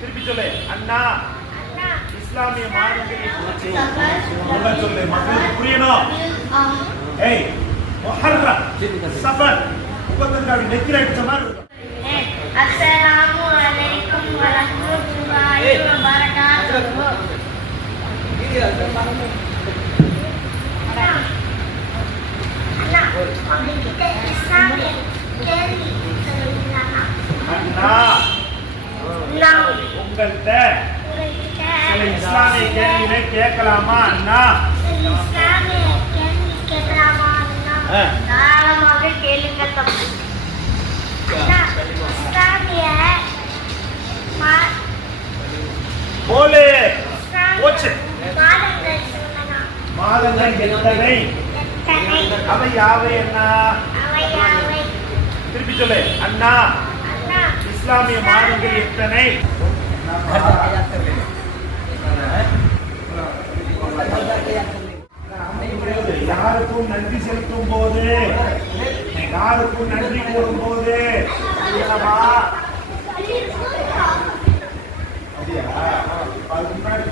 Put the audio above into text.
திருப்பி சொல்லு. அண்ணா இஸ்லாமிய மார்க்கத்தில் சொல்லு. மக்களுக்கு புரியணும். ஏய் முஹர்ரம் சஃபர் முகத்தங்காடி நெக்கில அடிச்ச மாதிரி இருக்கும். அஸ்ஸலாமு அலைக்கும் வரஹ்மத்துல்லாஹி வபரகாத்துஹு. அண்ணா உங்கள்கிட்ட சில இஸ்லாமிய கேள்விகளை கேட்கலாமா அண்ணா? தாராளமாக கேளுங்கள் தம்பி. போலே போச்சு. மாதங்கள் எத்தனை? அவை யாவை என்ன? திருப்பி சொல்லு. அண்ணா இஸ்லாமிய மாதங்கள் எத்தனை? யாருக்கும் நன்றி செலுத்தும் போது, யாருக்கும் நன்றி கூறும் போது அதுக்கு முன்னாடி